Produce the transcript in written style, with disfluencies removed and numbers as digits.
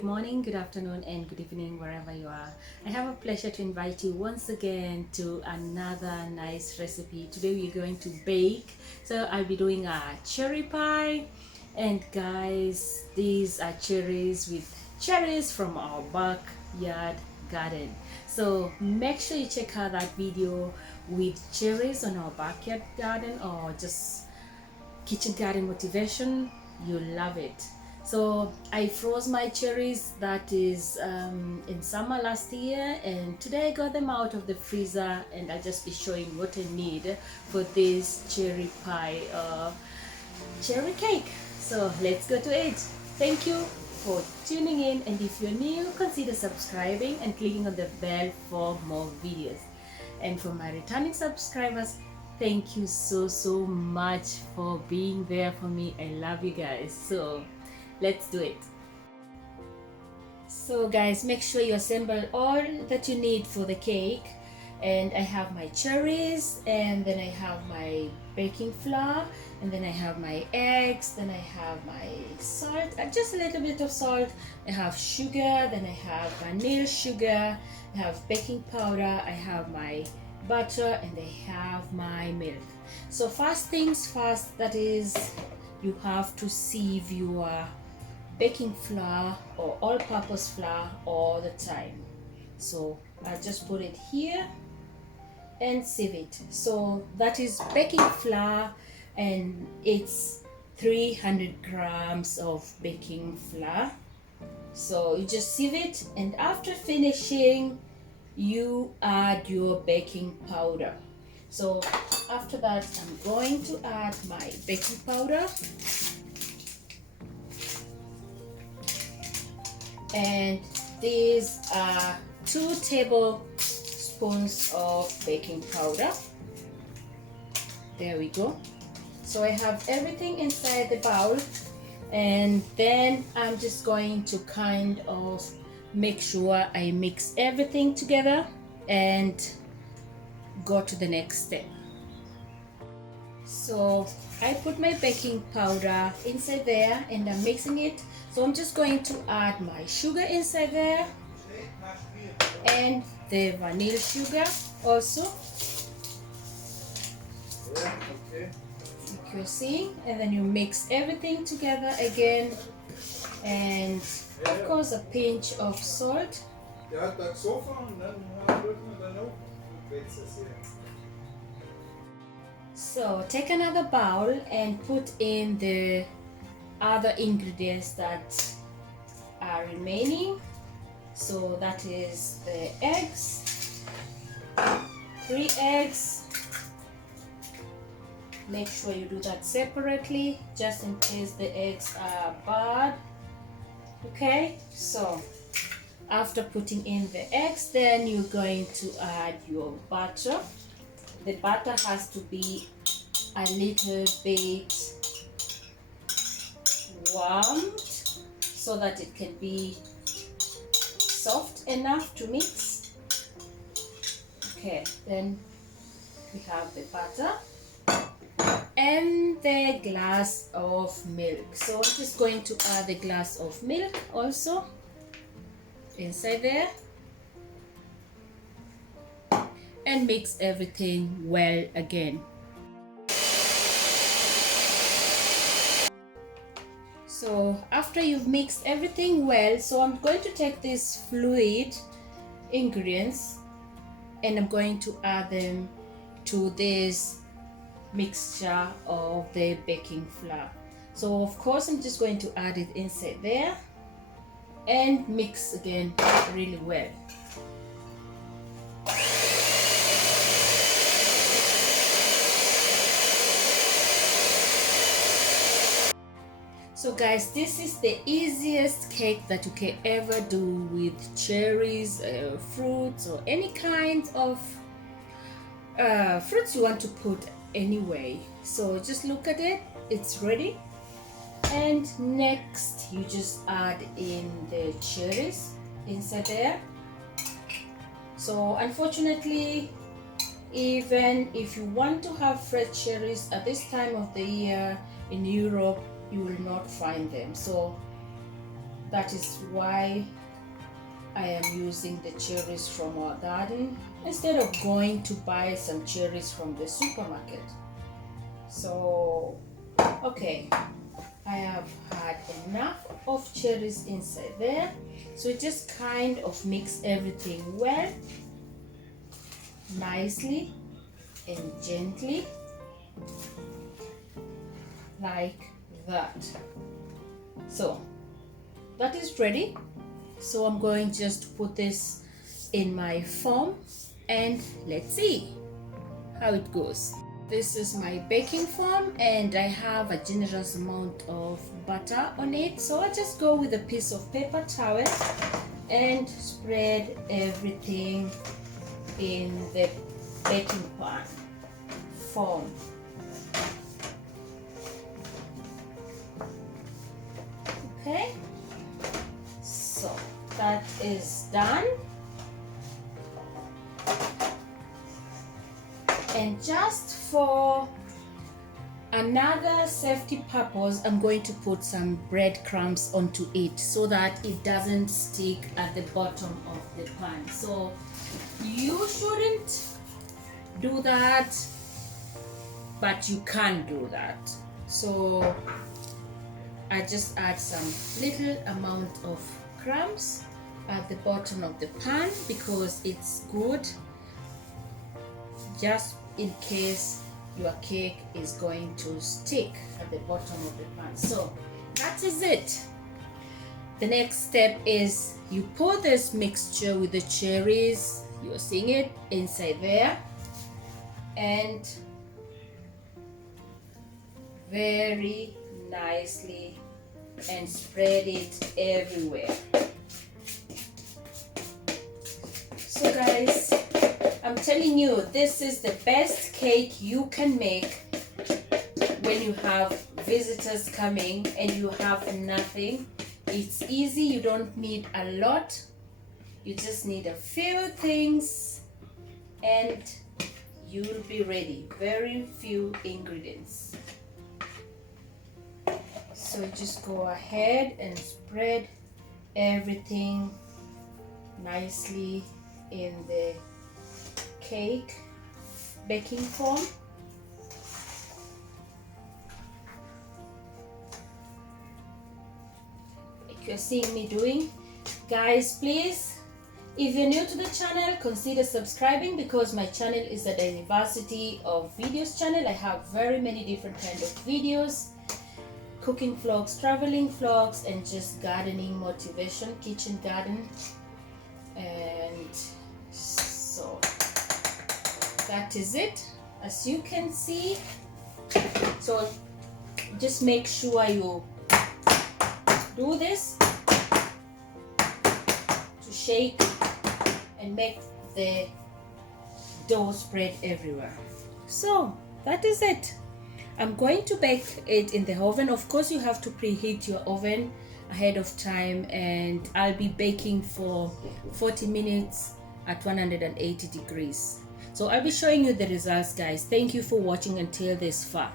Good morning, good afternoon, and good evening, wherever you are. I have a pleasure to invite you once again to another nice recipe. Today we're going to bake. So I'll be doing a cherry pie. And guys, these are cherries from our backyard garden. So make sure you check out that video with cherries on our backyard garden or just kitchen garden motivation. You'll love it. So I froze my cherries, that is in summer last year, and today I got them out of the freezer, and I'll just be showing what I need for this cherry pie cherry cake. So let's go to it. Thank you for tuning in, and if you're new, consider subscribing and clicking on the bell for more videos. And for my returning subscribers, thank you so much for being there for me. I love you guys. So let's do it. So guys, make sure you assemble all that you need for the cake. And I have my cherries, and then I have my baking flour, and then I have my eggs, then I have my salt, just a little bit of salt. I have sugar, then I have vanilla sugar, I have baking powder, I have my butter, and I have my milk. So first things first, that is, you have to sieve your baking flour or all-purpose flour all the time. So I'll just put it here and sieve it. So that is baking flour, and it's 300 grams of baking flour. So you just sieve it, and after finishing you add your baking powder. So after that, I'm going to add my baking powder, and these are 2 tablespoons of baking powder. There we go. So I have everything inside the bowl, and then I'm just going to kind of make sure I mix everything together and go to the next step. So I put my baking powder inside there and I'm mixing it. So I'm just going to add my sugar inside there and the vanilla sugar also, like you're seeing, and then you mix everything together again, and of course a pinch of salt. So take another bowl and put in the other ingredients that are remaining. So that is the eggs, 3 eggs. Make sure you do that separately just in case the eggs are bad. Okay, so after putting in the eggs, then you're going to add your butter. The butter has to be a little bit warmed so that it can be soft enough to mix. Okay, then we have the butter and the glass of milk. So I'm just going to add the glass of milk also inside there and mix everything well again. So after you've mixed everything well, so I'm going to take these fluid ingredients and I'm going to add them to this mixture of the baking flour. So of course I'm just going to add it inside there and mix again really well. So guys, this is the easiest cake that you can ever do with cherries, fruits, or any kind of fruits you want to put anyway. So just look at it, it's ready. And next you just add in the cherries inside there. So unfortunately, even if you want to have fresh cherries at this time of the year in Europe, you will not find them. So That is why I am using the cherries from our garden instead of going to buy some cherries from the supermarket. So, okay, I have had enough of cherries inside there. So just kind of mix everything well, nicely and gently, like that. So that is ready. So I'm going just to put this in my form and let's see how it goes. This is my baking form and I have a generous amount of butter on it. So I just go with a piece of paper towel and spread everything in the baking pan form. Okay, so that is done. And just for another safety purpose, I'm going to put some breadcrumbs onto it so that it doesn't stick at the bottom of the pan. So you shouldn't do that, but you can do that. So I just add some little amount of crumbs at the bottom of the pan because it's good, just in case your cake is going to stick at the bottom of the pan. So that is it. The next step is you pour this mixture with the cherries, you're seeing it inside there, and very nicely and spread it everywhere. So guys, I'm telling you, this is the best cake you can make when you have visitors coming and you have nothing. It's easy, you don't need a lot, you just need a few things and you'll be ready. Very few ingredients. So just go ahead and spread everything nicely in the cake baking form. Like you're seeing me doing. Guys, please, if you're new to the channel, consider subscribing because my channel is a diversity of videos channel. I have very many different kind of videos. Cooking vlogs, traveling vlogs, and just gardening motivation, kitchen garden. And so that is it, as you can see. So just make sure you do this to shake and make the dough spread everywhere. So that is it. I'm going to bake it in the oven. Of course, you have to preheat your oven ahead of time, and I'll be baking for 40 minutes at 180 degrees. So I'll be showing you the results, guys. Thank you for watching until this far.